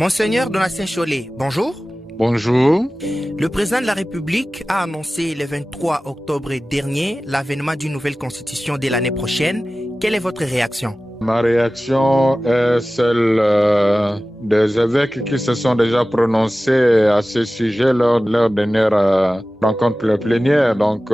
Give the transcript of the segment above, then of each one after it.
Monseigneur Donatien Chollet, bonjour. Bonjour. Le président de la République a annoncé le 23 octobre dernier l'avènement d'une nouvelle constitution dès l'année prochaine. Quelle est votre réaction? Ma réaction est celle des évêques qui se sont déjà prononcés à ce sujet lors de leur dernière rencontre plénière. Donc,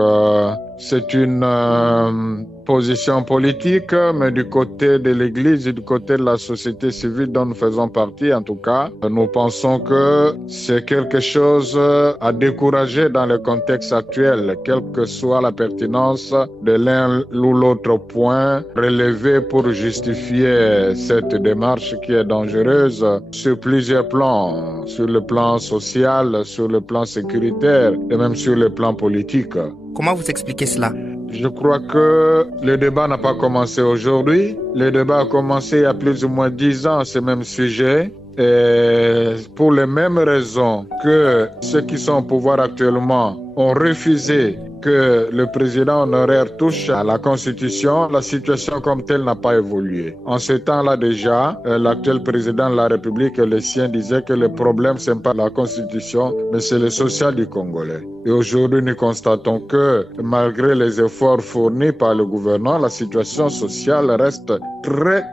c'est une position politique, mais du côté de l'Église et du côté de la société civile dont nous faisons partie, en tout cas, nous pensons que c'est quelque chose à décourager dans le contexte actuel, quelle que soit la pertinence de l'un ou l'autre point relevé pour justifier cette démarche qui est dangereuse sur plusieurs plans, sur le plan social, sur le plan sécuritaire et même sur le plan politique. Comment vous expliquez cela? Je crois que le débat n'a pas commencé aujourd'hui. Le débat a commencé il y a plus ou moins 10 ans à ce même sujet. Et pour les mêmes raisons que ceux qui sont au pouvoir actuellement ont refusé que le président honoraire touche à la Constitution, la situation comme telle n'a pas évolué. En ce temps-là déjà, l'actuel président de la République et les siens disaient que le problème, ce n'est pas la Constitution, mais c'est le social du Congolais. Et aujourd'hui, nous constatons que malgré les efforts fournis par le gouvernement, la situation sociale reste très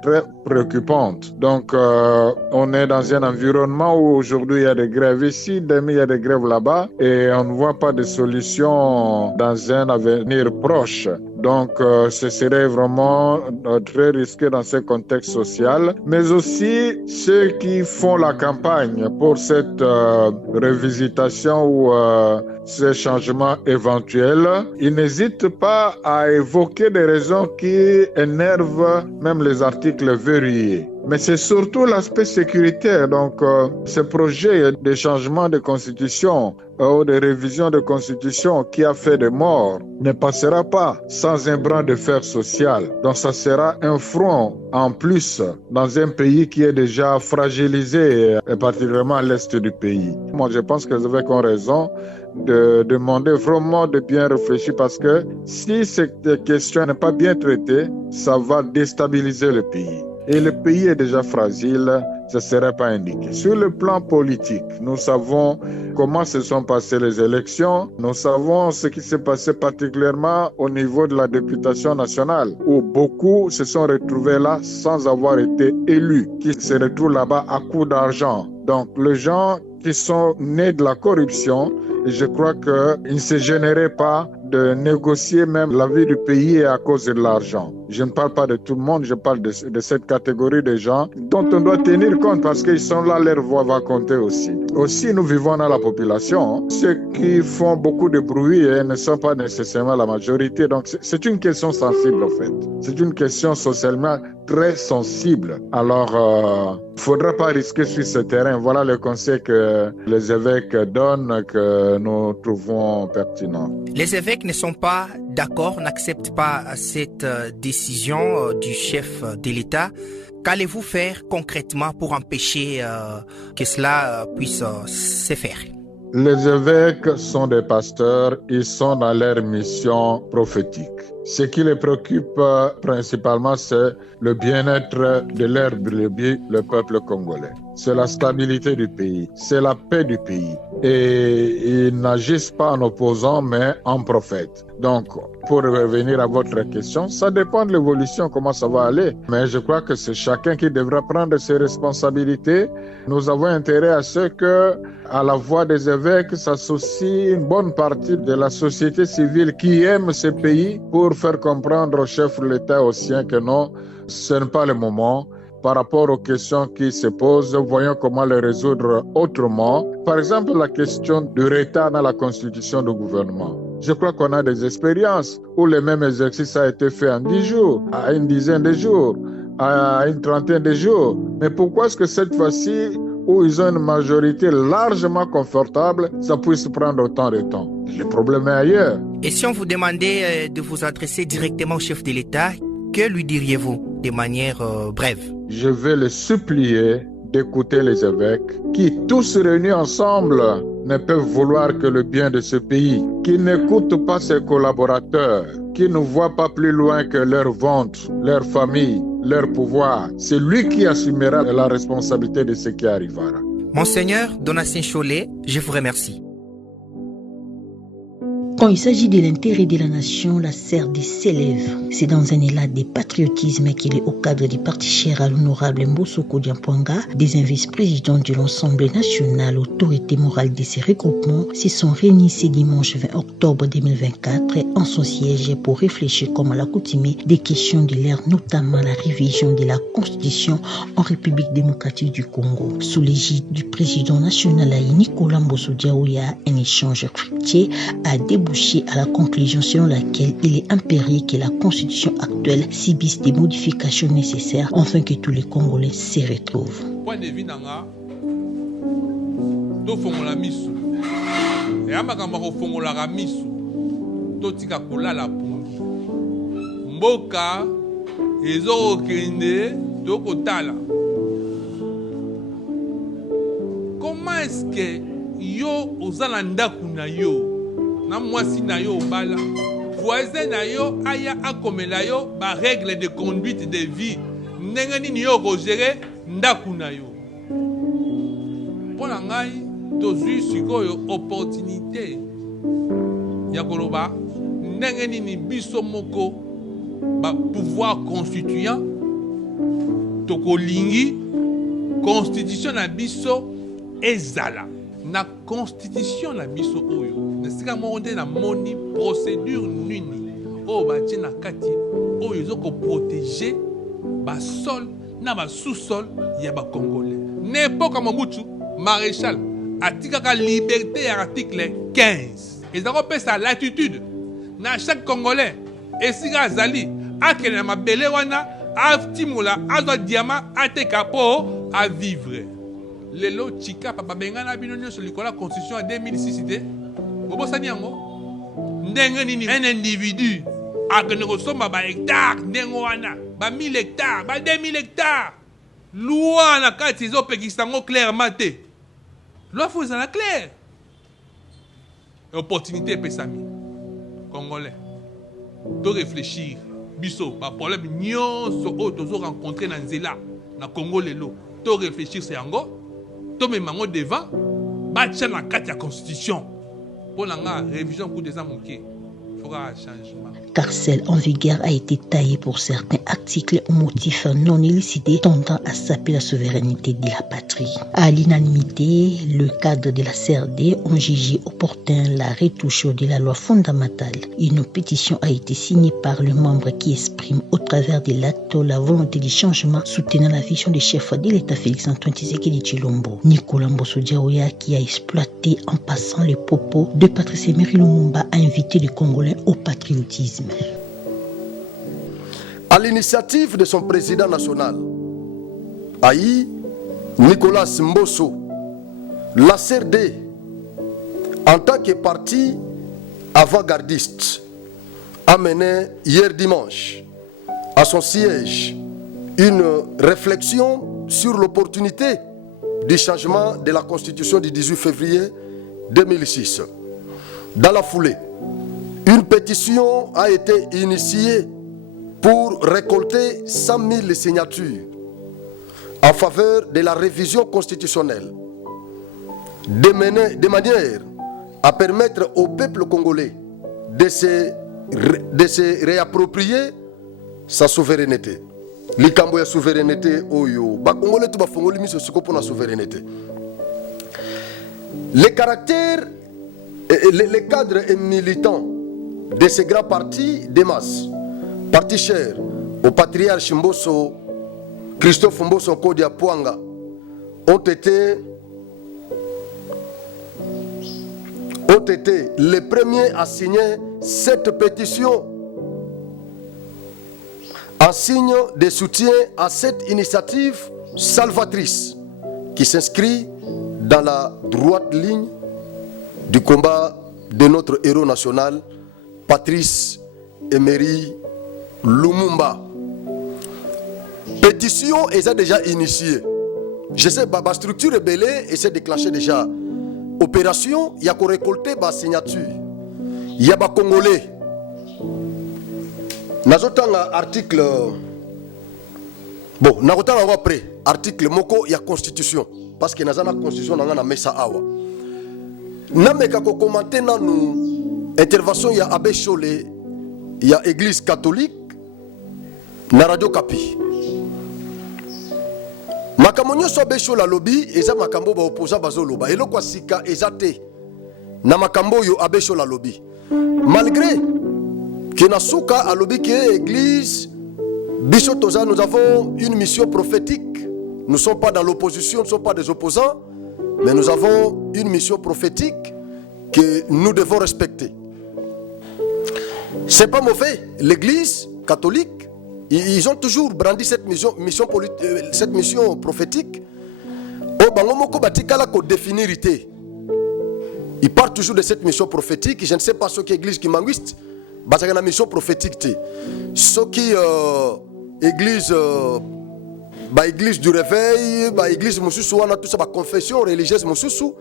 préoccupante. Donc, on est dans un environnement où aujourd'hui il y a des grèves ici, demain il y a des grèves là-bas, et on ne voit pas de solution dans un avenir proche. Donc, ce serait vraiment très risqué dans ce contexte social. Mais aussi, ceux qui font la campagne pour cette revisitation ou ces changements éventuels, ils n'hésitent pas à évoquer des raisons qui énervent même les articles verrouillés. Mais c'est surtout l'aspect sécuritaire. Donc, ce projet de changement de constitution ou de révision de constitution qui a fait des morts ne passera pas sans un bras de fer social. Donc, ça sera un front en plus dans un pays qui est déjà fragilisé, et particulièrement à l'est du pays. Moi, je pense que les évêques ont raison de demander vraiment de bien réfléchir parce que si cette question n'est pas bien traitée, ça va déstabiliser le pays. Et le pays est déjà fragile, ce ne serait pas indiqué. Sur le plan politique, nous savons comment se sont passées les élections. Nous savons ce qui s'est passé particulièrement au niveau de la députation nationale, où beaucoup se sont retrouvés là sans avoir été élus, qui se retrouvent là-bas à coup d'argent. Donc, les gens qui sont nés de la corruption, je crois qu'il ne se gênerait pas de négocier même la vie du pays à cause de l'argent. Je ne parle pas de tout le monde, je parle de cette catégorie de gens dont on doit tenir compte parce qu'ils sont là, leur voix va compter aussi. Aussi, nous vivons dans la population. Ceux qui font beaucoup de bruit ne sont pas nécessairement la majorité. Donc, c'est une question sensible, en fait. C'est une question socialement très sensible. Alors, il ne faudra pas risquer sur ce terrain. Voilà le conseil que les évêques donnent, que nous trouvons pertinent. Les évêques ne sont pas d'accord, n'acceptent pas cette décision du chef de l'État. Qu'allez-vous faire concrètement pour empêcher que cela puisse se faire? Les évêques sont des pasteurs, ils sont dans leur mission prophétique. Ce qui les préoccupe principalement, c'est le bien-être de leur brebis, le peuple congolais. C'est la stabilité du pays, c'est la paix du pays. Et ils n'agissent pas en opposant, mais en prophète. Donc, pour revenir à votre question, ça dépend de l'évolution, comment ça va aller. Mais je crois que c'est chacun qui devra prendre ses responsabilités. Nous avons intérêt à ce que, à la voix des évêques, s'associe une bonne partie de la société civile qui aime ce pays pour faire comprendre au chef de l'État, aux siens, que non, ce n'est pas le moment. Par rapport aux questions qui se posent, voyons comment les résoudre autrement. Par exemple, la question du retard dans la constitution du gouvernement. Je crois qu'on a des expériences où le même exercice a été fait en 10 jours, à une dizaine de jours, à une trentaine de jours. Mais pourquoi est-ce que cette fois-ci, où ils ont une majorité largement confortable, ça puisse prendre autant de temps? Le problème est ailleurs. Et si on vous demandait de vous adresser directement au chef de l'État, que lui diriez-vous de manière brève? Je vais le supplier d'écouter les évêques qui, tous réunis ensemble, ne peuvent vouloir que le bien de ce pays, qui n'écoutent pas ses collaborateurs, qui ne voient pas plus loin que leur ventre, leur famille, leur pouvoir. C'est lui qui assumera la responsabilité de ce qui arrivera. Monseigneur Donatien Cholet, je vous remercie. Quand il s'agit de l'intérêt de la nation, la CRD s'élève. C'est dans un élan de patriotisme qu'il est au cadre du parti cher à l'honorable Mbosoko Diampouanga, des vice-présidents de l'Assemblée nationale, autorité morale de ces regroupements, se sont réunis ce dimanche 20 octobre 2024 en son siège pour réfléchir comme à l'accoutumée des questions de l'ère, notamment la révision de la Constitution en République démocratique du Congo. Sous l'égide du président national Nicolas Mbosso Diaoya, un échange fructueux a débouché à la conclusion selon laquelle il est impérieux que la constitution actuelle subisse des modifications nécessaires afin que tous les Congolais se retrouvent. Point de vue nanga, to fongola misu. Et amakamba ko fongola misu. To tika kolala pundu. Mboka ezo kende to kotala. Comment est-ce que yo ozala ndaku na yo? Na mwasi na yo bala voisin na yo aya akomela yo ba règle de conduite de vie ndenge nini yo ko gérer ndaku na yo pona ngai tozwi sikoyo opportunité ya koloba ndenge nini biso moko ba pouvoir constituant tokolingi constitution na biso ezala na constitution na biso oyo nesika moko nde na moni procédure nini oyo batie na kati oyo ezoko protéger basol na basous-sol ya bacongolais na epoka Mobutu maréchal atikaka liberté ya article 15 ezako kopesa latitude na chaque congolais esika azali akende na mabele wana atimula azwa diamant ateka po avivre lelo chika papa bengana bino nyonso likola constitution ya 2006 te bobosani yango ndenge nini un individu akende kosomba ba hectare ndenge wana ba 1000 hectares ba 2000 hectares loi na kati ezopekisa yango clairement te loi faut ezala clair opportunité epesami congolais to réfléchir biso ba problème nyonso oyo tozo rencontrer na nzela na Congo lelo to réfléchir c'est yango to memango devant batia na kati ya constitution pour la révision coup des amoukés fera un changement. Car celle en vigueur a été taillée pour certains articles au motif non élucidé tendant à saper la souveraineté de la patrie. À l'unanimité, le cadre de la CRD ont jugé opportun la retouche de la loi fondamentale. Une pétition a été signée par le membre qui exprime au travers de l'acte la volonté du changement soutenant la vision du chef de l'État Félix-Antoine Tshisekedi Tshilombo. Nicolas Mbosso Diaoya, qui a exploité en passant les propos de Patrice Emery Lumumba, a invité les Congolais au patriotisme. À l'initiative de son président national, Aïe Nicolas Mbosso, la CRD, en tant que parti avant-gardiste, a mené hier dimanche à son siège une réflexion sur l'opportunité du changement de la Constitution du 18 février 2006. Dans la foulée, une pétition a été initiée pour récolter 100 000 signatures en faveur de la révision constitutionnelle, de manière à permettre au peuple congolais de se réapproprier sa souveraineté. Likambo ya souveraineté oyo ba congolais tout ba fongoli miso siko pour la souveraineté. Les caractères les cadres et militants de ces grands partis des masses, parti cher au patriarche Mbosso, Christophe Mbosso Diampouanga, ont été les premiers à signer cette pétition en signe de soutien à cette initiative salvatrice qui s'inscrit dans la droite ligne du combat de notre héros national, Patrice Emery Lumumba. Pétition est déjà initiée. Je sais que la structure rebelle et s'est déclenchée déjà. Opération, il y a qu'on récolter la signature. Il y a des Congolais. Dans un article Bon, nakota nango après article moko ya constitution parce que nazana constitution nanga na mesa awa. Nameka ko commenter nanu intervention ya Abbé Cholé ya église catholique na radio Kapi. Makambo nyonso Abbé Cholé lobby eza makambo ba opposant bazoloba eloko sika eza te na makambo yo Abbé Cholé lobby. Malgré que na suka alobi que église Biso Toza, nous avons une mission prophétique. Nous ne sommes pas dans l'opposition, nous ne sommes pas des opposants, mais nous avons une mission prophétique que nous devons respecter. C'est pas mauvais. L'Église catholique, ils ont toujours brandi cette mission prophétique. Ils partent toujours de cette mission prophétique. Je ne sais pas ce qu'est l'Église qui m'anguiste. C'est une mission prophétique. Ce qui église église du réveil, église mususu wana tout ça confession religieuse mususu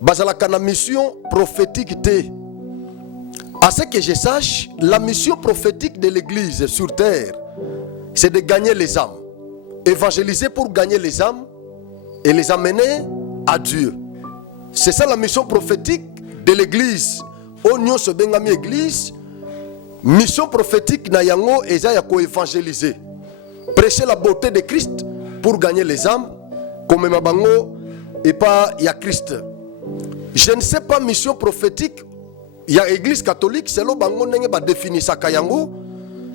bazalaka na mission prophétique te. À ce que je sache, la mission prophétique de l'église sur terre, c'est de gagner les âmes. Évangéliser pour gagner les âmes et les amener à Dieu. C'est ça la mission prophétique de l'église. Onyo se bengami église. Mission prophétique na yango eza ya ko évangéliser. Prêcher la beauté de Christ pour gagner les âmes comme mabango et pas ya Christ. Je ne sais pas mission prophétique ya église catholique c'est lo bango ndenge ba définir ça kayango.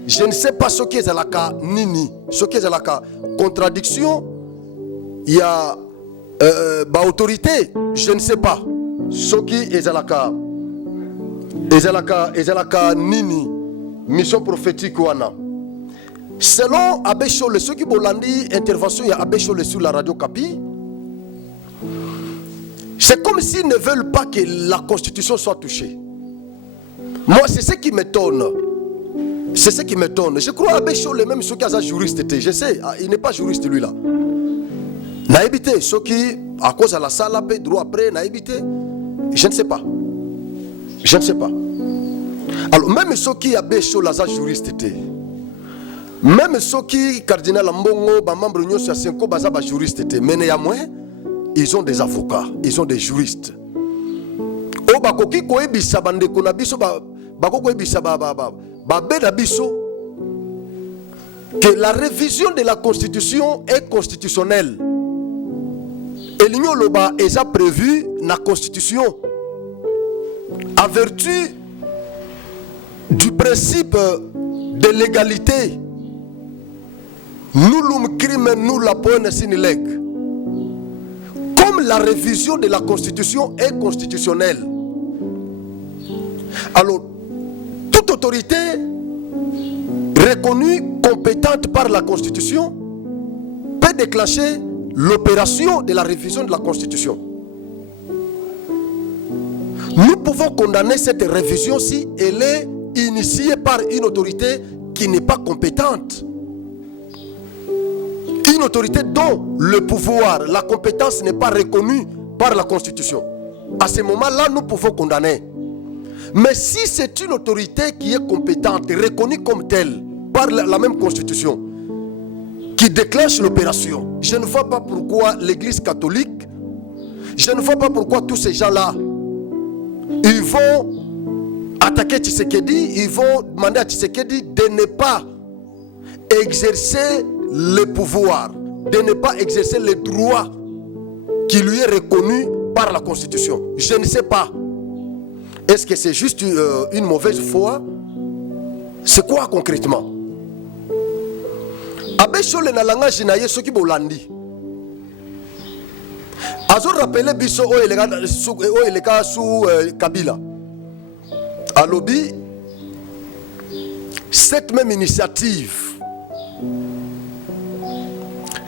Je ne sais pas ce qui est la ka nini, ce qui est la ka contradiction ya ba autorité, je ne sais pas. Ce qui est la ka nini mission prophétique wana. Selon Abbé Cholé, ceux qui bolandi intervention ya Abbé Cholé sur la radio Kapi, c'est comme s'ils ne veulent pas que la constitution soit touchée. Moi, c'est ce qui m'étonne. C'est ce qui m'étonne. Je crois Abbé Cholé, même ceux qui sont juristes, je sais, il n'est pas juriste lui là. N'a évité ceux qui, à cause de la salle, droit après, n'a évité. Je ne sais pas. Je ne sais pas. Alors, même ceux qui Abbé Cholé sont juristes, même ceux qui, cardinal Mbongo, membre de l'Union Senko, sont juristes, mais néanmoins, ils ont des avocats, ils ont des juristes. Oh, bakoki koebisa bande konabiso bako koebisa babedabiso que la révision de la constitution est constitutionnelle. Et l'Union Loba est prévu dans la constitution en vertu du principe de l'égalité. Nous l'homme crime, nous la pointe sinilek. Comme la révision de la constitution est constitutionnelle, alors toute autorité reconnue compétente par la constitution peut déclencher l'opération de la révision de la constitution. Nous pouvons condamner cette révision si elle est initiée par une autorité qui n'est pas compétente. Une autorité dont le pouvoir, la compétence n'est pas reconnue par la Constitution. À ce moment-là, nous pouvons condamner. Mais si c'est une autorité qui est compétente, reconnue comme telle par la même Constitution, qui déclenche l'opération, je ne vois pas pourquoi l'Église catholique, je ne vois pas pourquoi tous ces gens-là, ils vont attaquer Tshisekedi, ils vont demander à Tshisekedi de ne pas exercer le pouvoir, de ne pas exercer les droits qui lui est reconnu par la Constitution. Je ne sais pas. Est-ce que c'est juste une mauvaise foi? C'est quoi concrètement? Abbé Cholé na langage na ye soki bolandi. Azo rappelé biso o eleka sous Kabila. À lobby, cette même initiative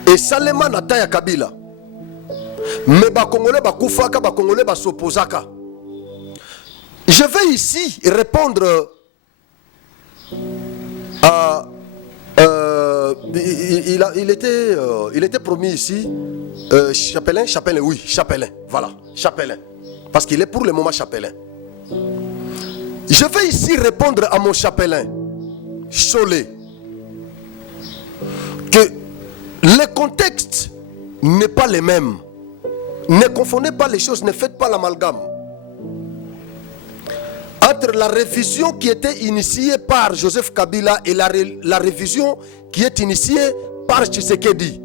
et Salema Nata ya Kabila. Mais ba Congolais ba koufaka, ba Congolais ba s'opposaka. Je vais ici répondre à il était promis ici Chapelain, oui, Chapelain, voilà, Chapelain. Parce qu'il est pour le moment Chapelain. Je vais ici répondre à mon Chapelain, Cholé, que le contexte n'est pas le même. Ne confondez pas les choses, ne faites pas l'amalgame. Entre la révision qui était initiée par Joseph Kabila et la révision qui est initiée par Tshisekedi,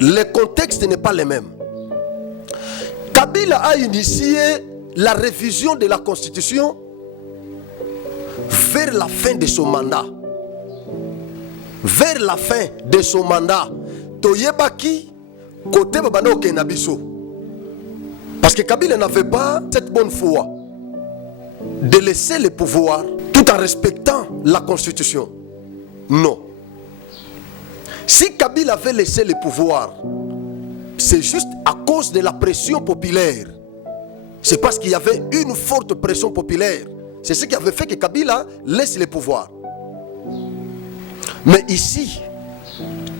le contexte n'est pas le même. Kabila a initié la révision de la Constitution vers la fin de son mandat. Vers la fin de son mandat. Toyebaki, côté Babano Kenabiso. Parce que Kabila n'avait pas cette bonne foi de laisser le pouvoir tout en respectant la Constitution. Non. Si Kabila avait laissé le pouvoir, c'est juste à cause de la pression populaire. C'est parce qu'il y avait une forte pression populaire. C'est ce qui avait fait que Kabila laisse le pouvoir. Mais ici,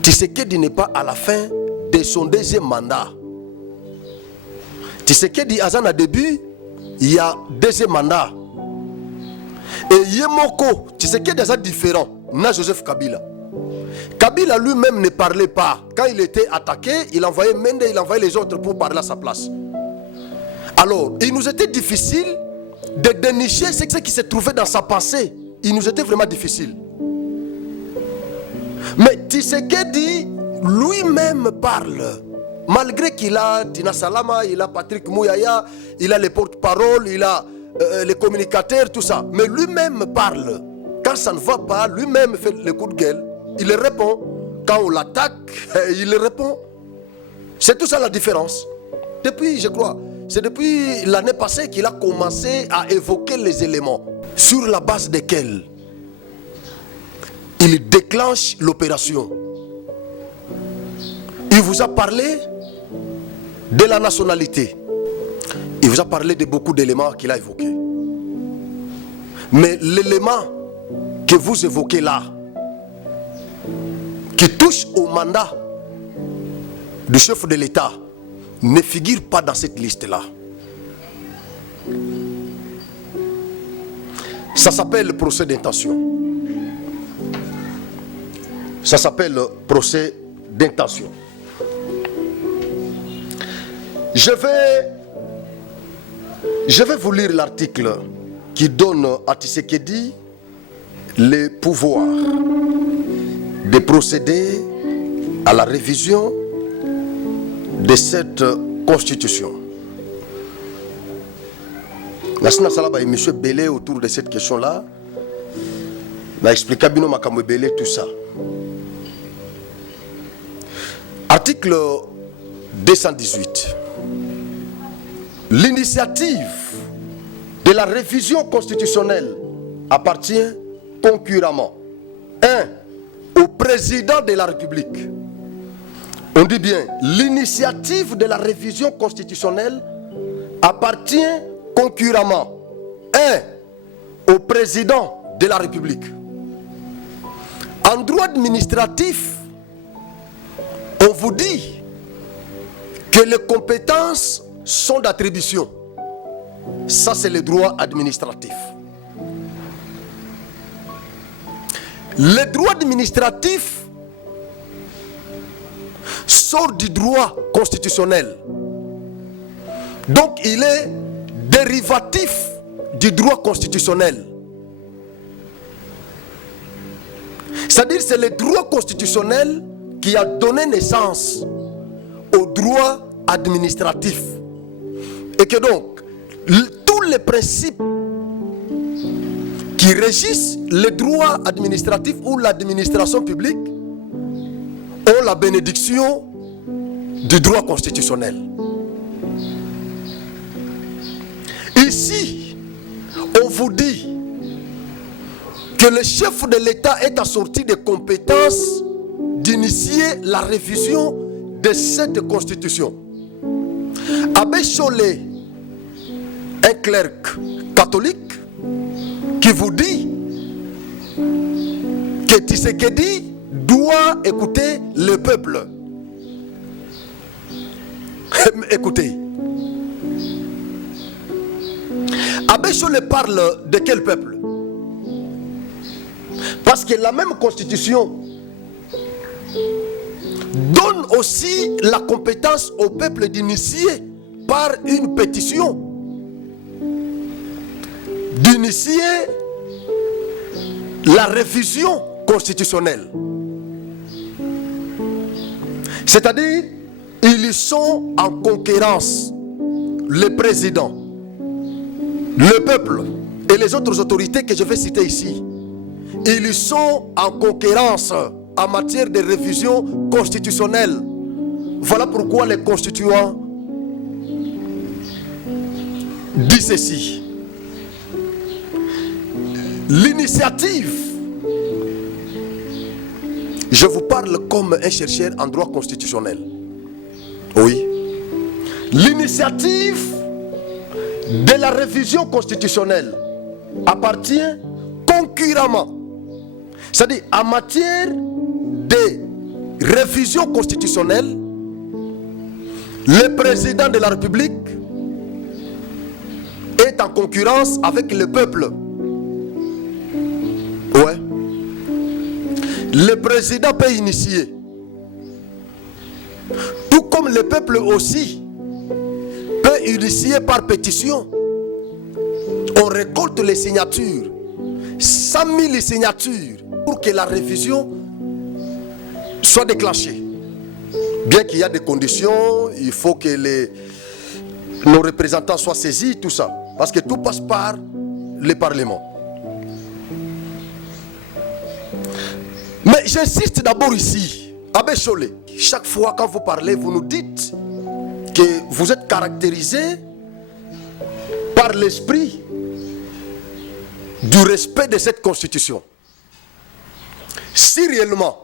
Tshisekedi n'est pas à la fin de son deuxième mandat. Tshisekedi Azana début, il y a deuxième mandat. Et Yemoko, Tshisekedi est différent. Na Joseph Kabila. Kabila lui-même ne parlait pas. Quand il était attaqué, il envoyait Mende, il envoyait les autres pour parler à sa place. Alors, il nous était difficile de dénicher ce qui se trouvait dans sa pensée. Il nous était vraiment difficile. Mais Tshisekedi lui-même parle. Malgré qu'il a Tina Salama, il a Patrick Mouyaya, il a les porte-paroles, il a les communicateurs, tout ça. Mais lui-même parle. Quand ça ne va pas, lui-même fait le coup de gueule. Il répond. Quand on l'attaque, il répond. C'est tout ça la différence. Depuis, je crois, c'est depuis l'année passée qu'il a commencé à évoquer les éléments sur la base desquels il déclenche l'opération. Il vous a parlé de la nationalité. Il vous a parlé de beaucoup d'éléments qu'il a évoqués. Mais l'élément que vous évoquez là, qui touche au mandat du chef de l'État, ne figure pas dans cette liste-là. Ça s'appelle procès d'intention. Ça s'appelle procès d'intention. Je vais vous lire l'article qui donne à Tshisekedi le pouvoir de procéder à la révision de cette constitution. Nassina Salaba et M. Belé autour de cette question-là, m'a expliqué bien Makamwe Belé tout ça. Article 218. L'initiative de la révision constitutionnelle appartient concurremment 1. Au président de la République. On dit bien, l'initiative de la révision constitutionnelle appartient concurremment 1. Au président de la République. En droit administratif, on vous dit que les compétences sont d'attribution. Ça, c'est le droit administratif. Le droit administratif sort du droit constitutionnel. Donc, il est dérivatif du droit constitutionnel. C'est-à-dire que c'est le droit constitutionnel qui a donné naissance au droit administratif. Et que donc, tous les principes qui régissent le droit administratif ou l'administration publique ont la bénédiction du droit constitutionnel. Ici, on vous dit que le chef de l'État est assorti de compétences d'initier la révision de cette constitution. Abbé Cholé, un clerc catholique, qui vous dit que Tshisekedi doit écouter le peuple. Écoutez. Abbé Cholé parle de quel peuple? Parce que la même constitution donne aussi la compétence au peuple d'initier par une pétition, d'initier la révision constitutionnelle. C'est-à-dire, ils sont en concurrence, le président, le peuple et les autres autorités que je vais citer ici. Ils sont en concurrence en matière de révision constitutionnelle. Voilà pourquoi les constituants disent ceci. L'initiative, je vous parle comme un chercheur en droit constitutionnel. Oui. L'initiative de la révision constitutionnelle appartient concurremment. C'est-à-dire, en matière de révision constitutionnelle, le président de la République est en concurrence avec le peuple. Ouais. Le président peut initier. Tout comme le peuple aussi peut initier par pétition. On récolte les signatures. 100 000 signatures pour que la révision soit déclenchée. Bien qu'il y a des conditions, il faut que nos représentants soient saisis, tout ça. Parce que tout passe par le Parlement. Mais j'insiste d'abord ici, Abbé Cholé. Chaque fois quand vous parlez, vous nous dites que vous êtes caractérisé par l'esprit du respect de cette constitution. Si réellement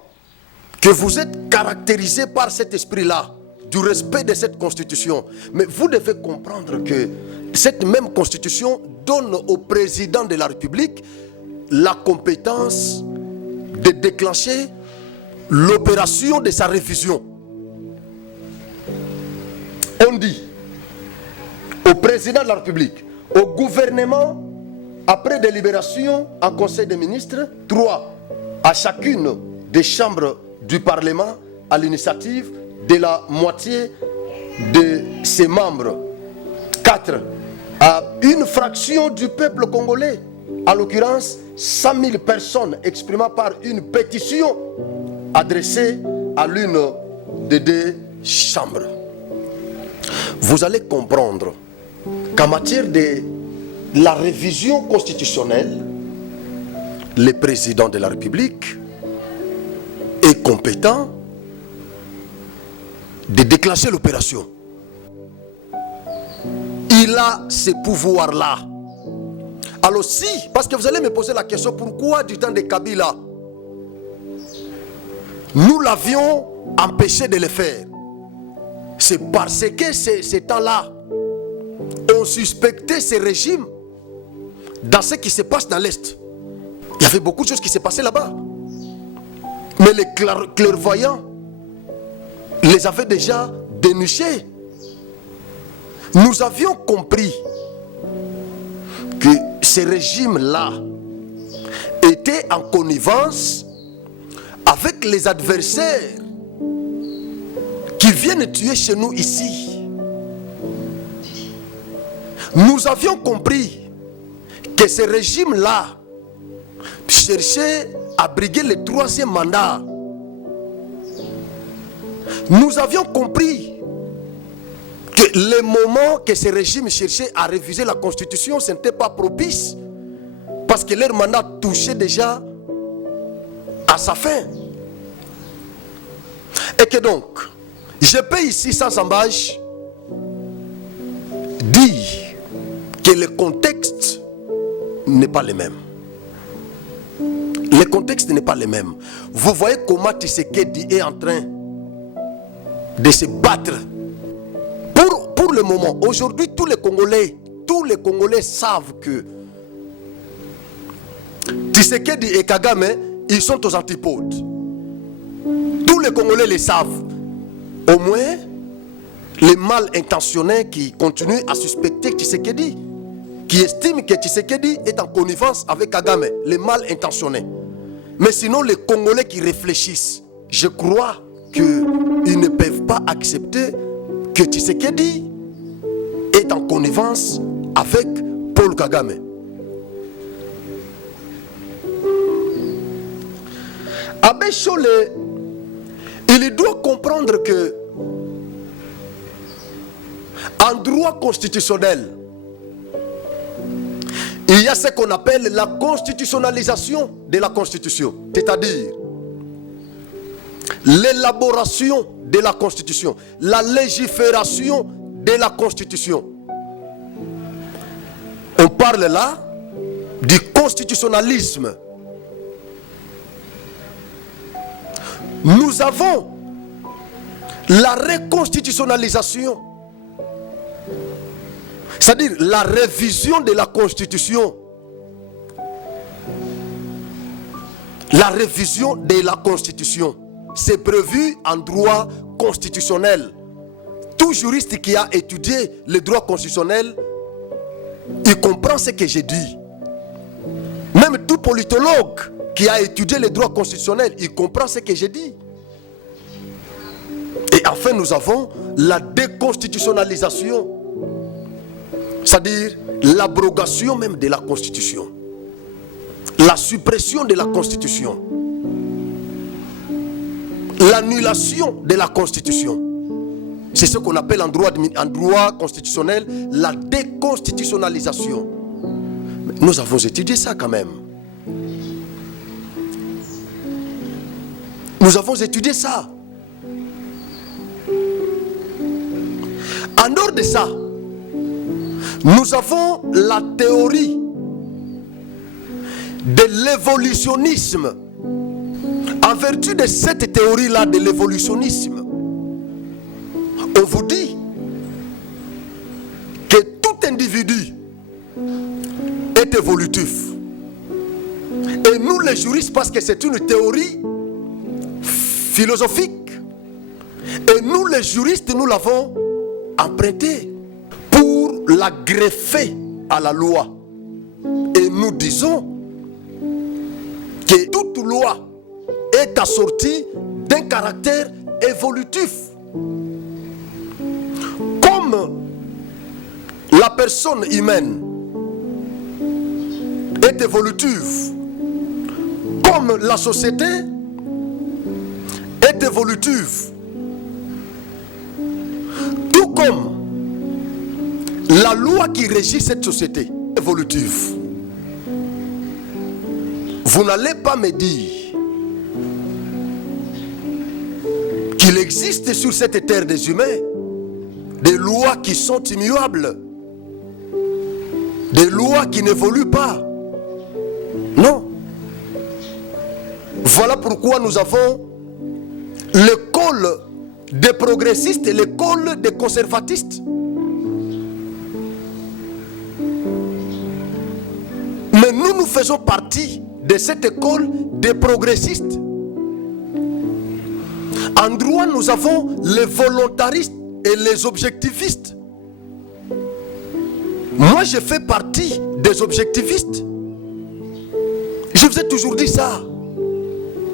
que vous êtes caractérisé par cet esprit-là, du respect de cette constitution, mais vous devez comprendre que cette même constitution donne au président de la République la compétence de déclencher l'opération de sa révision. On dit au président de la République, au gouvernement, après délibération en Conseil des ministres, 3, à chacune des chambres du Parlement, à l'initiative de la moitié de ses membres, 4, à une fraction du peuple congolais, en l'occurrence 100 000 personnes exprimant par une pétition adressée à l'une des deux chambres. Vous allez comprendre qu'en matière de la révision constitutionnelle, le président de la République est compétent de déclencher l'opération. Il a ce pouvoir-là. Alors si, parce que vous allez me poser la question, pourquoi du temps de Kabila, nous l'avions empêché de le faire? C'est parce que ces temps-là, on suspectait ce régime dans ce qui se passe dans l'Est. Il y avait beaucoup de choses qui se passaient là-bas. Mais les clairvoyants les avaient déjà dénichés. Nous avions compris que ce régime-là était en connivence avec les adversaires qui viennent tuer chez nous ici. Nous avions compris que ce régime-là cherchait à briguer le 3e mandat. Nous avions compris que le moment que ce régime cherchait à réviser la constitution, ce n'était pas propice, parce que leur mandat touchait déjà à sa fin. Et que donc, je peux ici sans embâche dire que le contexte n'est pas le même. Le contexte n'est pas le même. Vous voyez comment Tshisekedi est en train de se battre. Pour le moment, aujourd'hui, tous les Congolais savent que Tshisekedi et Kagame, ils sont aux antipodes. Tous les Congolais le savent. Au moins, les mal intentionnés qui continuent à suspecter Tshisekedi, qui estiment que Tshisekedi est en connivence avec Kagame, les mal intentionnés. Mais sinon, les Congolais qui réfléchissent, je crois qu'ils ne peuvent pas accepter que Tshisekedi est en connivence avec Paul Kagame. Abbé Cholet, il doit comprendre que en droit constitutionnel, il y a ce qu'on appelle la constitutionnalisation de la Constitution, c'est-à-dire l'élaboration de la Constitution, la légifération de la Constitution. On parle là du constitutionnalisme. Nous avons la reconstitutionnalisation, c'est-à-dire la révision de la Constitution. La révision de la Constitution, c'est prévu en droit constitutionnel. Tout juriste qui a étudié le droit constitutionnel, il comprend ce que j'ai dit. Même tout politologue qui a étudié le droit constitutionnel, il comprend ce que j'ai dit. Et enfin, nous avons la déconstitutionnalisation, c'est-à-dire l'abrogation même de la Constitution, la suppression de la Constitution, l'annulation de la Constitution. C'est ce qu'on appelle en droit constitutionnel la déconstitutionnalisation. Nous avons étudié ça quand même. Nous avons étudié ça. En dehors de ça, nous avons la théorie de l'évolutionnisme. En vertu de cette théorie-là de l'évolutionnisme, on vous dit que tout individu est évolutif. Et nous les juristes, parce que c'est une théorie philosophique, et nous les juristes, nous l'avons emprunté pour la greffer à la loi. Et nous disons que toute loi est assortie d'un caractère évolutif. Comme la personne humaine est évolutive, comme la société est évolutive, tout comme la loi qui régit cette société est évolutive. Vous n'allez pas me dire qu'il existe sur cette terre des humains des lois qui sont immuables, des lois qui n'évoluent pas. Non. Voilà pourquoi nous avons l'école des progressistes et l'école des conservatistes. Mais nous faisons partie de cette école des progressistes. En droit, nous avons les volontaristes et les objectivistes. Moi, je fais partie des objectivistes. Je vous ai toujours dit ça.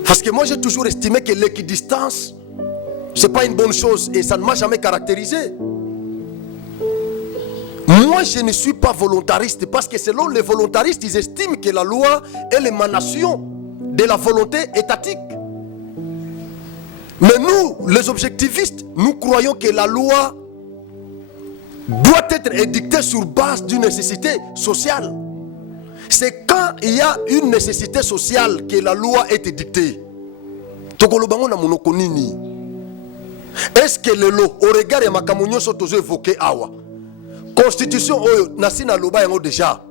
Parce que moi, j'ai toujours estimé que l'équidistance, ce n'est pas une bonne chose et ça ne m'a jamais caractérisé. Moi, je ne suis pas volontariste parce que selon les volontaristes, ils estiment que la loi est l'émanation de la volonté étatique. Mais nous, les objectivistes, nous croyons que la loi doit être édictée sur base d'une nécessité sociale. C'est quand il y a une nécessité sociale que la loi est édictée. Est-ce que le lot, au regard de ma camounion, sont évoqués awa? Constitution oyo nasina loba yango déjà.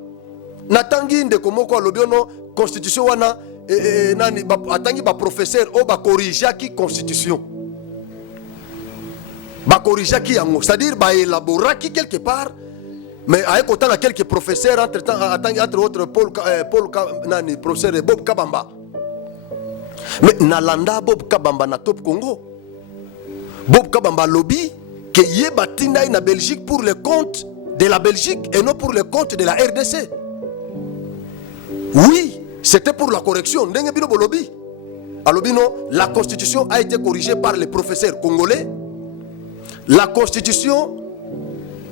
Natangi nde komoko alobiono constitution wana nani atangi ba professeur o ba corriger ki constitution. Ba corriger ki yango, c'est-à-dire ba élaborer ki quelque part, mais avec autant à quelques professeurs entre-temps atangi entre autres Paul nani professeur Bob Kabamba. Mais nalanda Bob Kabamba na Top Congo. Bob Kabamba lobby que yeba tinda na Belgique pour le compte de la Belgique et non pour le compte de la RDC. Oui, c'était pour la correction. Alobino, la constitution a été corrigée par les professeurs congolais. La constitution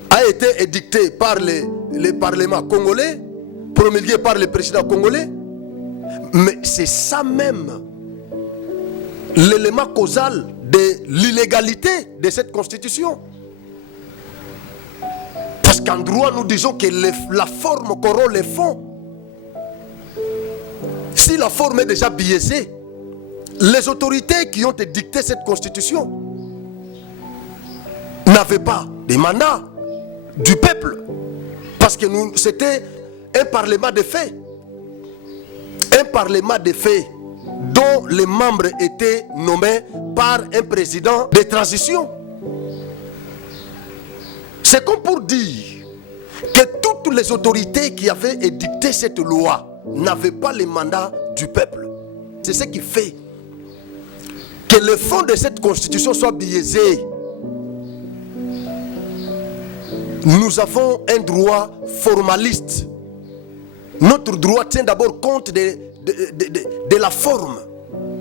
a été édictée par les parlements congolais, promulguée par le président congolais. Mais c'est ça même l'élément causal de l'illégalité de cette constitution. Parce qu'en droit, nous disons que la forme corrompt le fond. Si la forme est déjà biaisée, les autorités qui ont édicté cette constitution n'avaient pas de mandat du peuple. Parce que c'était un parlement de fait. Un parlement de fait dont les membres étaient nommés par un président de transition. C'est comme pour dire que toutes les autorités qui avaient édicté cette loi n'avaient pas le mandat du peuple. C'est ce qui fait que le fond de cette constitution soit biaisé. Nous avons un droit formaliste. Notre droit tient d'abord compte de la forme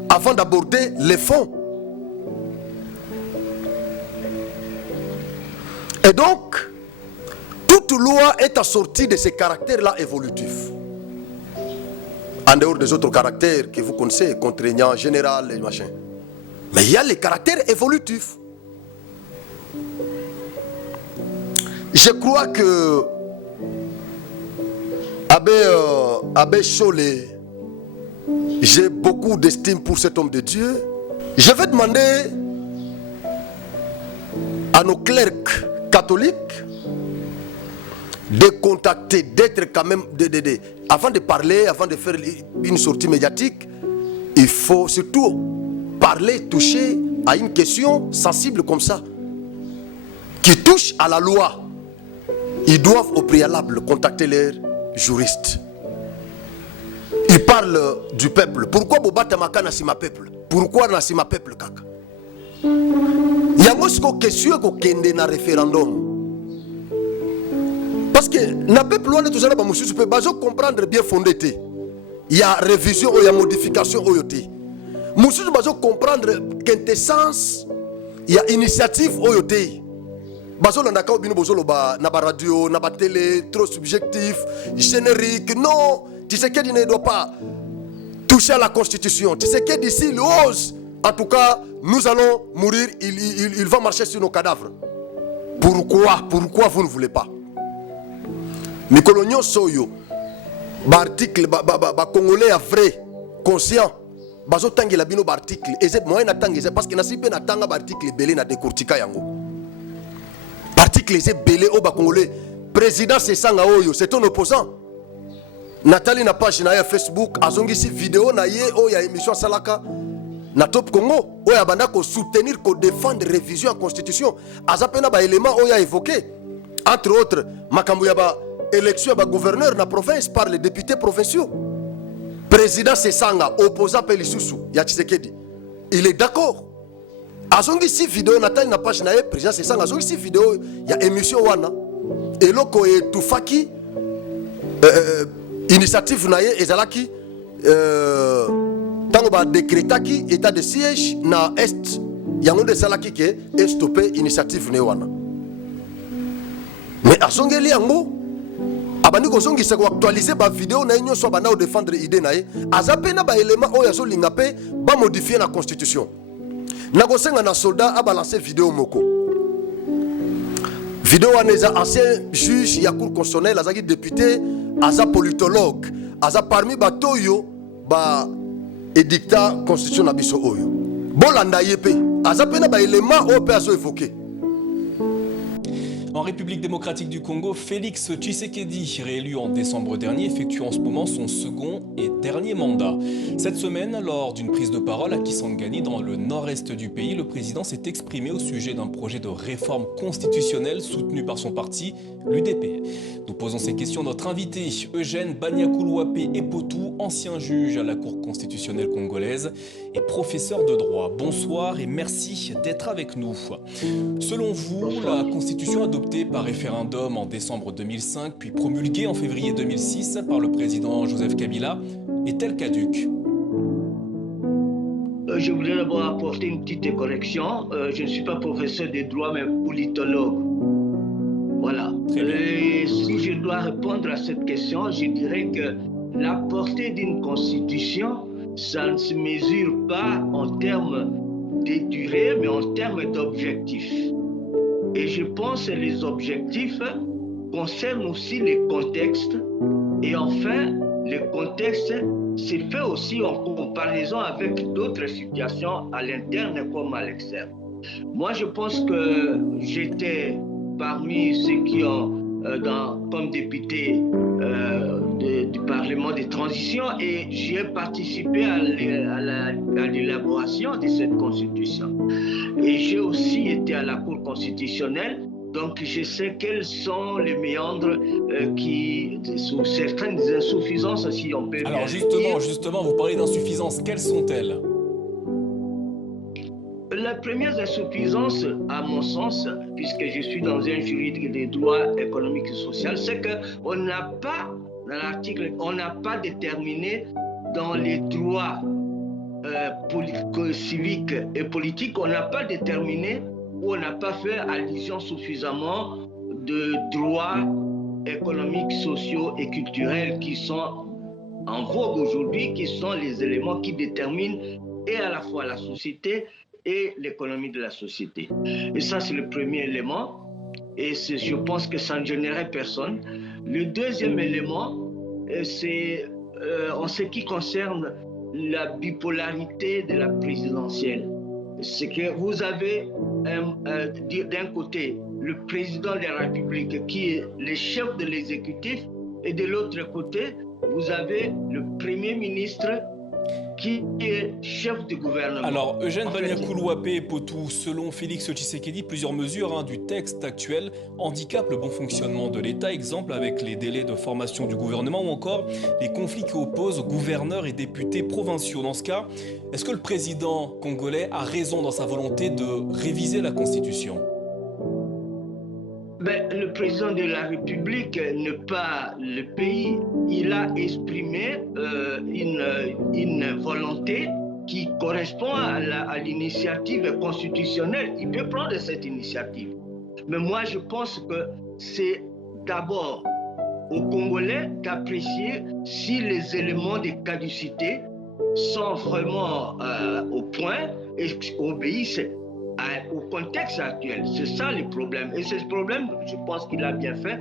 avant d'aborder les fonds. Et donc, toute loi est assortie de ces caractères-là évolutifs. En dehors des autres caractères que vous connaissez, contraignant, général et machin. Mais il y a les caractères évolutifs. Je crois que Abbé Cholé, j'ai beaucoup d'estime pour cet homme de Dieu. Je vais demander à nos clercs catholiques de contacter, d'être quand même, avant de parler, avant de faire une sortie médiatique, il faut surtout parler, toucher à une question sensible comme ça, qui touche à la loi. Ils doivent au préalable contacter leurs juristes. Ils parlent du peuple. Pourquoi Bobata Maka n'a ma peuple? Pourquoi n'a ma peuple kaka? Il y a une question qui est un référendum. Parce que na peuple loin de tout ça, je peux pas comprendre bien fondé. Il y a révision, il y a modification. Je peux comprendre quintessence, il y a initiative. Bazo landaka obino bozolo ba na ba radio, na ba télé, trop subjectif, générique. Non, tu sais qu'il ne doit pas toucher à la constitution. Tu sais que d'ici il ose. En tout cas, nous allons mourir, il va marcher sur nos cadavres. Pourquoi vous ne voulez pas? Mikolonyo soyo, ba article, ba congolais vrai, conscient. Bazo tangi la bino ba article. Et c'est moyen na tangi, c'est parce que na sipe na tanga ba article belé na décortica yango. Article les belé au Congolais. Président Sesanga Oyo, c'est un opposant. Nathalie na page na Facebook, azongi si vidéo na ye o ya émission Salaka na Top Congo, o ya banda ko soutenir, ko défendre révision en constitution. Azapena ba élément o ya évoqué. Entre autres, makambo ya ba élection ba gouverneur na province par les députés provinciaux. Président Sesanga opposant Pelisusu ya Tshisekedi. Il est d'accord. Azongi si vidéo Nathalie na page na ye président Sesanga azongi si vidéo ya émission wana eloko e tufaki initiative na ye ezalaki tango ba décrétaki état de siège na est yango de salaki ke stopper initiative ne wana. Mais azongeli yango abandi ko zongi se ko actualiser ba vidéo na nyo so bana o défendre idée na ye azapena ba élément o yazo linga pe ba modifier la constitution. Nagosenga na soldat a balancé vidéo moko. Vidéo aneza ancien juge ya cour constitutionnelle, azaki député, aza politologue, aza parmi batoyo ba édicta constitution na biso oyo. Bolanda yepe, aza pena ba élément o pe azo évoqué. En République démocratique du Congo, Félix Tshisekedi, réélu en décembre dernier, effectue en ce moment son second et dernier mandat. Cette semaine, lors d'une prise de parole à Kisangani, dans le nord-est du pays, le président s'est exprimé au sujet d'un projet de réforme constitutionnelle soutenu par son parti, l'UDP. Nous posons ces questions à notre invité, Eugène Banyakoulouape Epotou, ancien juge à la Cour constitutionnelle congolaise et professeur de droit. Bonsoir et merci d'être avec nous. Selon vous, la Constitution adoptée par référendum en décembre 2005, puis promulguée en février 2006 par le président Joseph Kabila, est-elle caduque? Je voudrais d'abord apporter une petite correction. Je ne suis pas professeur de droit, mais politologue. Voilà. Et si je dois répondre à cette question, je dirais que la portée d'une constitution, ça ne se mesure pas en termes de durée, mais en termes d'objectifs. Et je pense que les objectifs concernent aussi les contextes. Et enfin, le contexte se fait aussi en comparaison avec d'autres situations à l'interne comme à l'externe. Moi, je pense que j'étais parmi ceux qui ont, comme député du Parlement de transition, et j'ai participé à l'élaboration de cette constitution. Et j'ai aussi été à la Cour constitutionnelle, donc je sais quels sont les méandres sous certaines insuffisances, si on peut bien dire. Alors justement, vous parlez d'insuffisances, quelles sont-elles? La première insuffisance, à mon sens, puisque je suis dans un jury de droit économique et social, c'est qu'on n'a pas, dans l'article, on n'a pas déterminé dans les droits civiques et politiques, on n'a pas déterminé ou on n'a pas fait allusion suffisamment de droits économiques, sociaux et culturels qui sont en vogue aujourd'hui, qui sont les éléments qui déterminent et à la fois la société et l'économie de la société. Et ça, c'est le premier élément. Et je pense que ça ne gênerait personne. Le deuxième élément, c'est en ce qui concerne la bipolarité de la présidentielle. C'est que vous avez d'un côté le président de la République qui est le chef de l'exécutif et de l'autre côté, vous avez le Premier ministre qui est chef du gouvernement. Alors, Eugène Baniakoulou Potou, selon Félix Tshisekedi, plusieurs mesures du texte actuel handicapent le bon fonctionnement de l'État, exemple avec les délais de formation du gouvernement ou encore les conflits qui opposent gouverneurs et députés provinciaux. Dans ce cas, est-ce que le président congolais a raison dans sa volonté de réviser la Constitution ? Le président de la République n'est pas le pays. Il a exprimé une volonté qui correspond à l'initiative constitutionnelle. Il peut prendre cette initiative. Mais moi, je pense que c'est d'abord aux Congolais d'apprécier si les éléments de caducité sont vraiment au point et obéissent au contexte actuel. C'est ça le problème. Et ce problème, je pense qu'il a bien fait.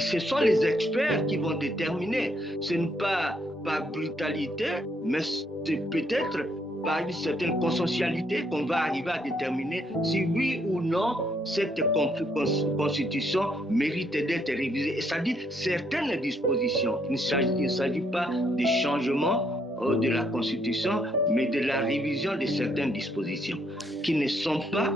Ce sont les experts qui vont déterminer. Ce n'est pas par brutalité, mais c'est peut-être par une certaine consensualité qu'on va arriver à déterminer si oui ou non cette constitution mérite d'être révisée. Et ça dit certaines dispositions. Il ne s'agit pas des changements de la Constitution, mais de la révision de certaines dispositions qui ne sont pas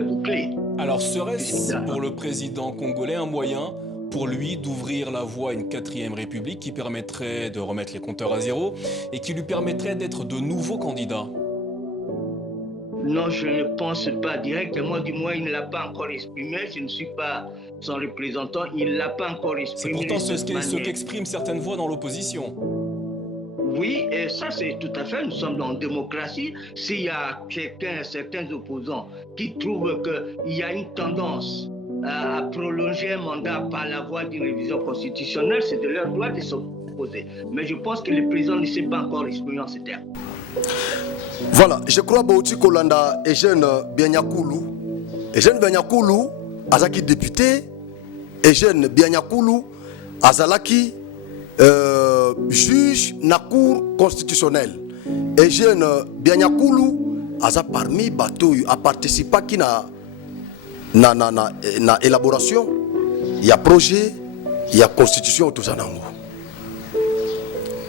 bouclées. Alors serait-ce pour le président congolais un moyen pour lui d'ouvrir la voie à une 4e République qui permettrait de remettre les compteurs à zéro et qui lui permettrait d'être de nouveaux candidats? Non, je ne pense pas directement, du moins il ne l'a pas encore exprimé, je ne suis pas son représentant, il ne l'a pas encore exprimé. C'est pourtant ce qu'expriment certaines voix dans l'opposition. Oui, et ça c'est tout à fait, nous sommes en démocratie. S'il y a certains opposants qui trouvent qu'il y a une tendance à prolonger un mandat par la voie d'une révision constitutionnelle, c'est de leur droit de s'opposer. Mais je pense que le président ne s'est pas encore exprimé en ces termes. Voilà, je crois que Kolanda Eugène Baniakoulou. Eugène Baniakoulou, Azaki député, Eugène Baniakoulou, Azalaki juge na cour constitutionnelle. Eugène Baniakoulou, Aza parmi bateau a participé qui na élaboration, il y a projet, il y a constitution tout ça nango.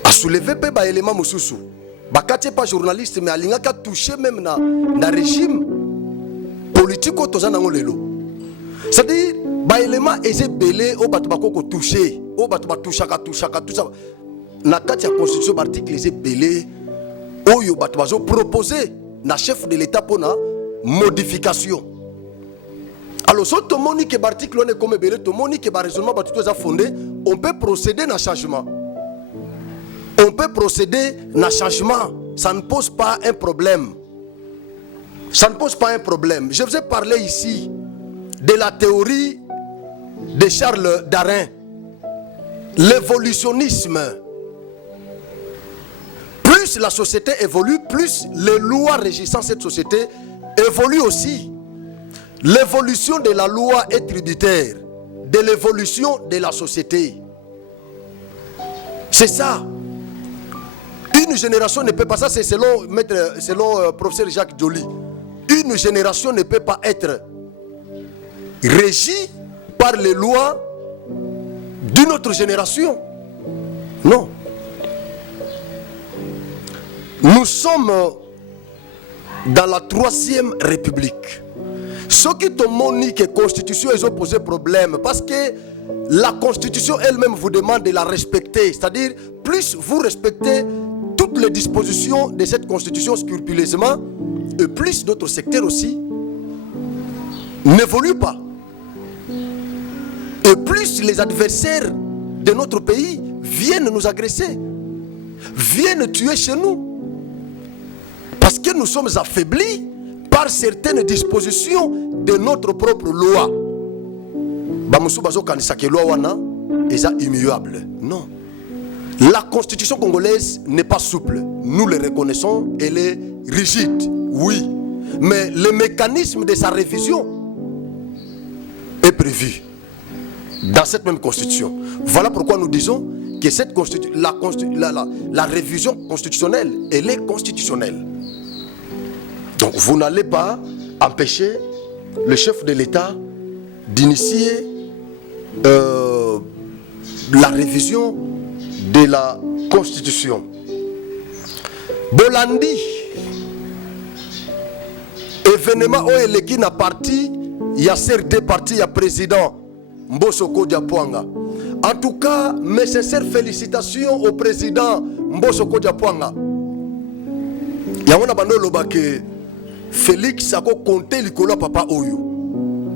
A soulevé pe ba élément mususu. Bakati pas journaliste mais alinga ka touché même na régime politique au nango lelo. C'est-à-dire ba élément eze belé au batu bakoko touché, au batu touchaka tout ça. Na kati ya constitution article eze belé oyo batu bazo proposer na chef de l'état pour na modification. Alors si tout le monde qui est article on est comme belé, tout le monde qui est raisonnement batu tout ça fondé, on peut procéder na changement. on peut procéder à un changement. Ça ne pose pas un problème. Ça ne pose pas un problème. Je vous ai parlé ici de la théorie de Charles Darwin. L'évolutionnisme. Plus la société évolue, plus les lois régissant cette société évoluent aussi. L'évolution de la loi est tributaire de l'évolution de la société. C'est ça. Une génération ne peut pas, ça c'est selon professeur Jacques Joly. Une génération ne peut pas être régie par les lois d'une autre génération. Non. Nous sommes dans la 3e République. Ce qui te montre que la Constitution ils ont posé problème parce que la Constitution elle-même vous demande de la respecter. C'est-à-dire, plus vous respectez toutes les dispositions de cette Constitution scrupuleusement, et plus d'autres secteurs aussi n'évoluent pas. Et plus les adversaires de notre pays viennent nous agresser, viennent tuer chez nous. Parce que nous sommes affaiblis par certaines dispositions de notre propre loi. C'est immuable. Non. La constitution congolaise n'est pas souple. Nous le reconnaissons, elle est rigide. Oui. Mais le mécanisme de sa révision est prévu dans cette même constitution. Voilà pourquoi nous disons que cette la révision constitutionnelle, elle est constitutionnelle. Donc vous n'allez pas empêcher le chef de l'État d'initier la révision de la Constitution. Bolandi, événement où il y a parti, il y a CRD parti, il y a président Mbosoko Diapwanga. En tout cas, mes sincères félicitations au président Mbosoko Diapwanga. Il y a un abandon que Félix a compté likolo papa oyo.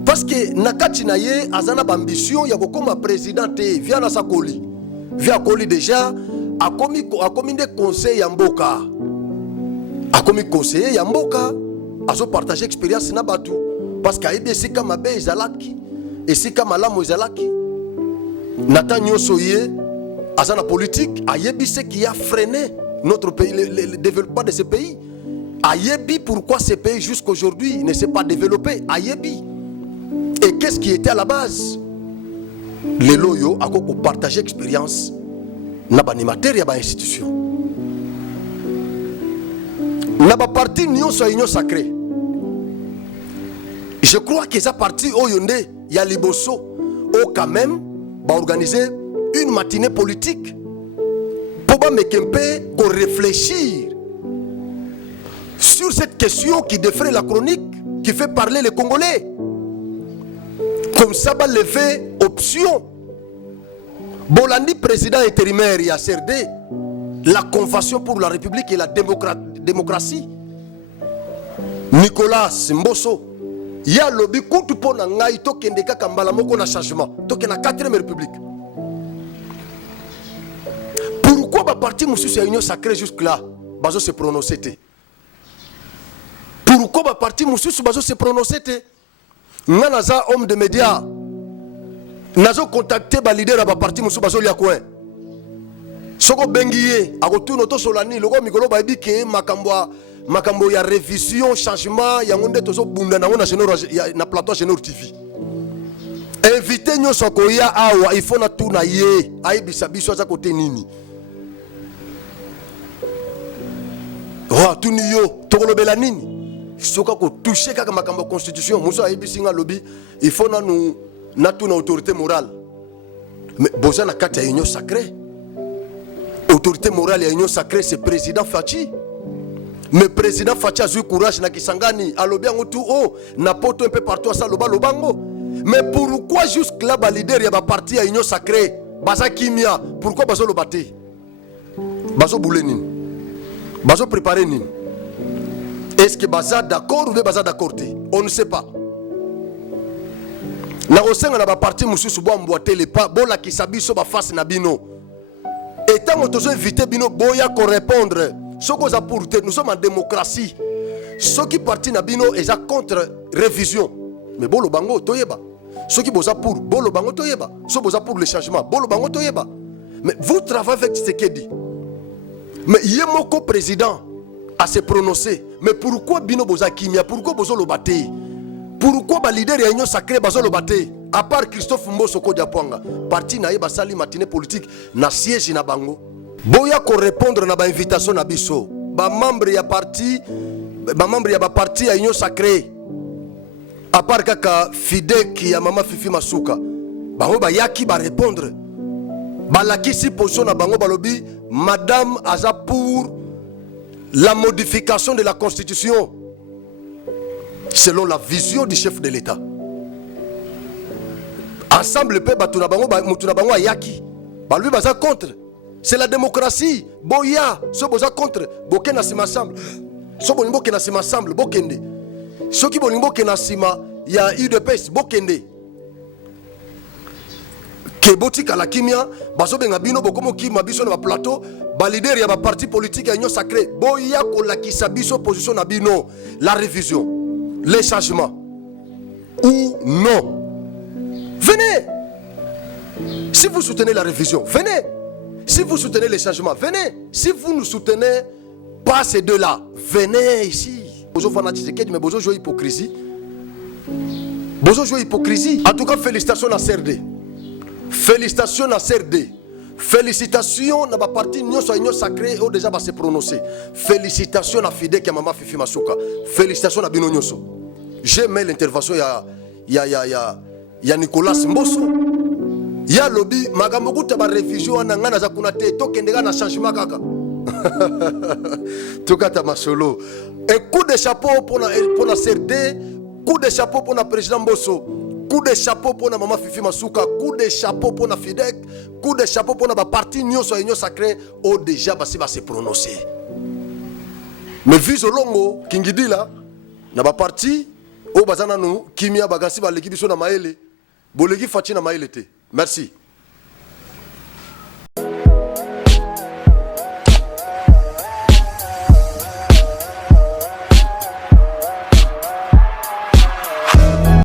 Parce que nakati na ye azana ambition ya kokoma président te via na sakoli. Via koli déjà a commis des conseils ya mboka. A commis conseiller ya mboka azo partager expérience na batu parce que aibe sika mabe ezalaki et sika malamu ezalaki. Nata nyoso ye azana politique ayebi ce qui a freiné notre pays le développement de ce pays. Ayebi pourquoi ce pays jusqu'aujourd'hui ne s'est pas développé. Ayebi. Et qu'est-ce qui était à la base? Les loyaux a partagé expérience na banimateur ya ba institution. Na ba parti union so union sacrée. Je crois que ça parti au Yondé ya liboso au quand même va organiser une matinée politique pour ba mekempe ko réfléchir sur cette question qui défraie la chronique, qui fait parler les Congolais. Comme ça, va lever option. Bolandi, président intérimaire, il y a CRD, la Convention pour la République et la démocratie. Nicolas Mbosso, il y a lobby contre pour n'angai to kendeka kambala moko na changement, to kena 4e République. Pourquoi ba parti monsieur c'est union sacrée jusque là, bazo se prononcer té. Pourquoi ba parti mususu bazo se prononcer te? Nanaza homme de médias nazo contacter ba leader ba parti mususu bazo lia coin. Soko bengiye akotuno to solani loko mikolo ba bi ke makambo ya révision changement ya ngonde tozo bunda na ngona chenoro na plateau chenoro TV. Invité nyoso ko ya awa il faut na tuna ye aibisa biso za côté nini. Oh tuniyo tokolobela nini? Soka ko toucher kaka makambo constitution muso ayibisinga lobby il faut na nous na tuna autorité morale. Mais boza na kati ya union sacrée. Autorité morale et union sacrée, c'est président Fachi. Mais président Fachi a eu courage na Kisangani, a lobby en tout haut, n'a pas un peu partout à ça lobango. Mais pourquoi jusque là, leader y a parti à union sacrée, baza kimia, pourquoi bazo le battre? Bazo boulenin, bazo préparer nin. Est-ce que baza d'accord ou baza d'accord? On ne sait pas. Na osenga na ba parti mususu bo amboiter les pas, bo la kisabiso ba face na bino. Et tant que nous invité bino boya qu'on répondre ce qu'on a pour nous sommes en démocratie ceux qui partent na bino et contre révision mais bolo bango toyeba ceux qui bosa pour bolo bango toyeba ceux bosa pour le changement bolo bango toyeba mais vous travaillez avec ce qu'il dit mais yemoko président à se prononcer mais pourquoi bino bosa kimia pourquoi bozo lo baté pourquoi ba leader ya union sacrée bazo lo baté à part Christophe Mboso Kodiapwanga parti na yeba sali matinée politique na siège na bango boya ko répondre na ba invitation na biso ba membre ya parti ya union sacrée à part kaka Fidek ya mama Fifi Masuka bango ba yaki ba répondre ba lakisi position na bango balobi madame aza pour la modification de la constitution selon la vision du chef de l'État. Ensemble, le peuple a yaki. Lui, baza contre. C'est la démocratie. Boya, ce boza contre. Boken asima ensemble. Ce bonimbo ken asima ensemble. Bokende. Ce qui bonimbo ken asima, il y a UDPS. Bokende. Keboti kalakimia, baso benga bino bokomo ki mabiso na plateau, ba leader ya ba parti politique ya union sacrée. Boya ko la kisabiso position na bino, la révision, les changements ou non. Venez. Si vous soutenez la révision, venez. Si vous soutenez les changements, venez. Si vous ne soutenez pas ces deux-là, venez ici. Bozo fanatique, mais bozo jouer hypocrisie. Bozo jouer hypocrisie. En tout cas, félicitations à CRD. Félicitations à CRD. Félicitations à ma partie union sacrée où déjà va se prononcer. Félicitations à Fidek et à Mama Fifi Masuka. Félicitations à Bino Nyonso. J'aime l'intervention il y a Nicolas Mboso. Il y a lobby magamoku taba révision anangana za kunate to kendega na changement kaka. Tokata masolo. Un coup de chapeau pour la CRD, coup de chapeau pour le président Mboso, coup de chapeau pour la maman Fifi Masuka, coup de chapeau pour la Fidek, coup de chapeau pour la partie union sacrée au déjà va se prononcer. Mais vu Zolongo Kingidi là, na ba parti au bazana nous kimia bagasi ba l'équipe sur na maele. Bolegi Fatina Maïlete. Merci.